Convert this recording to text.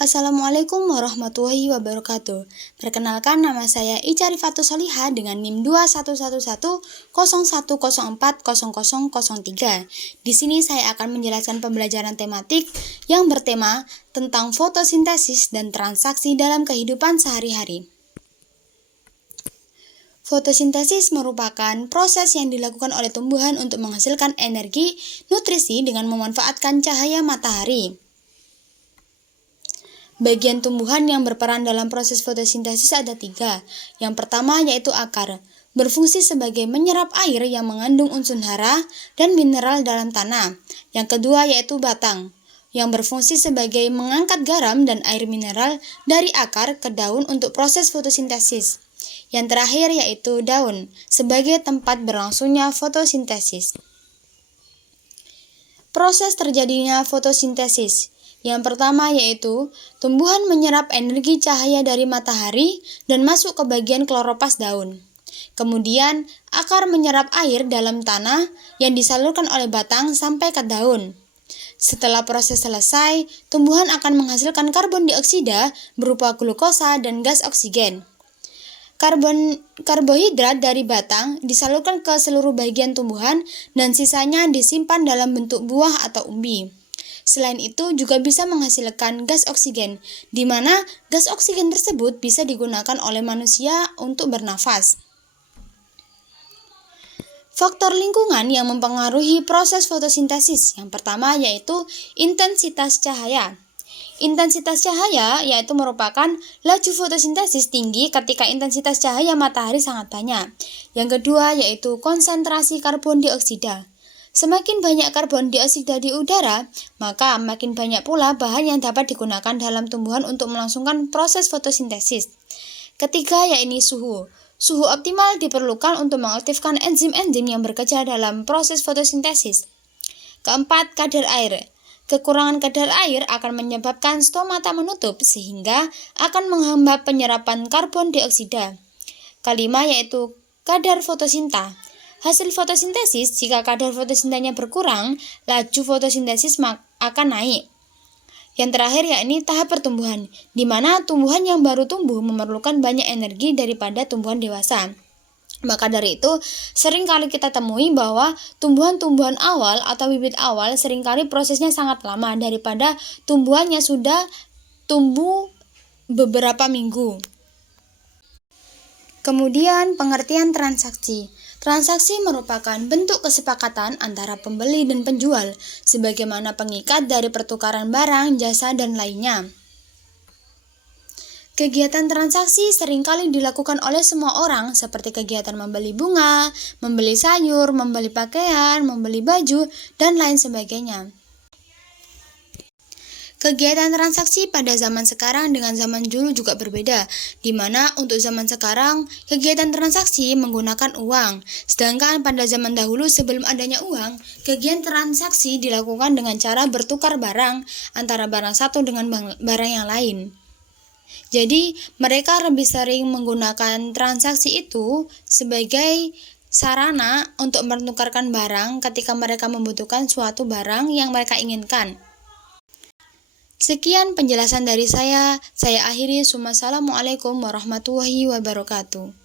Assalamualaikum warahmatullahi wabarakatuh. Perkenalkan, nama saya Ica Rifatus Solihah dengan NIM 211101040003. Di sini saya akan menjelaskan pembelajaran tematik yang bertema tentang fotosintesis dan transaksi dalam kehidupan sehari-hari. Fotosintesis merupakan proses yang dilakukan oleh tumbuhan untuk menghasilkan energi nutrisi dengan memanfaatkan cahaya matahari. Bagian tumbuhan yang berperan dalam proses fotosintesis ada 3. Yang pertama yaitu akar, berfungsi sebagai menyerap air yang mengandung unsur hara dan mineral dalam tanah. Yang kedua yaitu batang, yang berfungsi sebagai mengangkat garam dan air mineral dari akar ke daun untuk proses fotosintesis. Yang terakhir yaitu daun, sebagai tempat berlangsungnya fotosintesis. Proses terjadinya fotosintesis. Yang pertama yaitu tumbuhan menyerap energi cahaya dari matahari dan masuk ke bagian kloropas daun. Kemudian akar menyerap air dalam tanah yang disalurkan oleh batang sampai ke daun. Setelah proses selesai, tumbuhan akan menghasilkan karbon dioksida berupa glukosa dan gas oksigen. Karbohidrat dari batang disalurkan ke seluruh bagian tumbuhan dan sisanya disimpan dalam bentuk buah atau umbi. Selain itu juga bisa menghasilkan gas oksigen, di mana gas oksigen tersebut bisa digunakan oleh manusia untuk bernafas. Faktor lingkungan yang mempengaruhi proses fotosintesis yang pertama yaitu intensitas cahaya. Intensitas cahaya yaitu merupakan laju fotosintesis tinggi ketika intensitas cahaya matahari sangat banyak. Yang kedua yaitu konsentrasi karbon dioksida. Semakin banyak karbon dioksida di udara, maka makin banyak pula bahan yang dapat digunakan dalam tumbuhan untuk melangsungkan proses fotosintesis. Ketiga yaitu suhu. Suhu optimal diperlukan untuk mengaktifkan enzim-enzim yang bekerja dalam proses fotosintesis. Keempat, kadar air. Kekurangan kadar air akan menyebabkan stomata menutup sehingga akan menghambat penyerapan karbon dioksida. Kelima yaitu kadar fotosinta. Hasil fotosintesis, jika kadar fotosintanya berkurang, laju fotosintesis akan naik. Yang terakhir yakni tahap pertumbuhan, di mana tumbuhan yang baru tumbuh memerlukan banyak energi daripada tumbuhan dewasa. Maka dari itu, seringkali kita temui bahwa tumbuhan-tumbuhan awal atau bibit awal seringkali prosesnya sangat lama daripada tumbuhan yang sudah tumbuh beberapa minggu. Kemudian pengertian transaksi. Transaksi merupakan bentuk kesepakatan antara pembeli dan penjual, sebagaimana pengikat dari pertukaran barang, jasa, dan lainnya. Kegiatan transaksi seringkali dilakukan oleh semua orang, seperti kegiatan membeli bunga, membeli sayur, membeli pakaian, membeli baju, dan lain sebagainya. Kegiatan transaksi pada zaman sekarang dengan zaman dulu juga berbeda, di mana untuk zaman sekarang kegiatan transaksi menggunakan uang, sedangkan pada zaman dahulu sebelum adanya uang, kegiatan transaksi dilakukan dengan cara bertukar barang antara barang satu dengan barang yang lain. Jadi mereka lebih sering menggunakan transaksi itu sebagai sarana untuk menukarkan barang ketika mereka membutuhkan suatu barang yang mereka inginkan. Sekian penjelasan dari saya akhiri. Assalamualaikum warahmatullahi wabarakatuh.